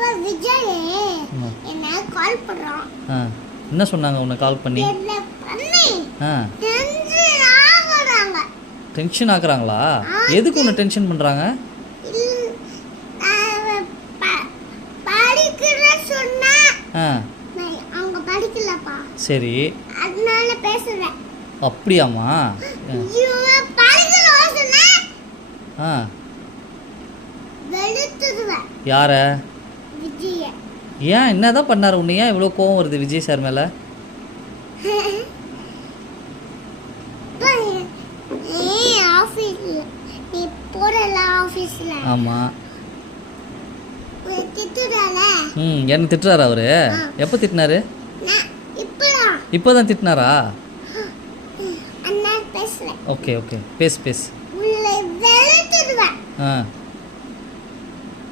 இப்ப விஜய் என்ன கால் பண்றான். என்ன சொன்னாங்க உன்னை கால் பண்ணி? என்ன பண்ணி ஆ டென்ஷன் ஆகுறாங்க. டென்ஷன் ஆகுறாங்களா? எதுக்கு உன்னை டென்ஷன் பண்ணுறாங்க? படிக்கிற சொன்னா ஆ அவங்க படிக்கலப்பா, சரி, அதனால பேசுறேன். அப்படியாம்மா? இவன் படிக்கிற சொன்னா ஆ வெளுத்துடுவேன் யார? விஜய. ஏன் என்னதான் பண்ணார் உன்னை? ஏன் இவ்வளோ கோவம் வருது விஜய் சார் மேலே? ஆஃபீஸ்ல நீ போறல ஆஃபீஸ்ல. ஆமாம். திட்டுறால. என்ன திட்டுறாரு அவரு? எப்போ திட்டினாரு? இப்போ தான் திட்டினாரா? அண்ணா பேசுறேன். ஓகே ஓகே, பேசு பேசு. உள்ள வெளுத்துடுவேன். ஆ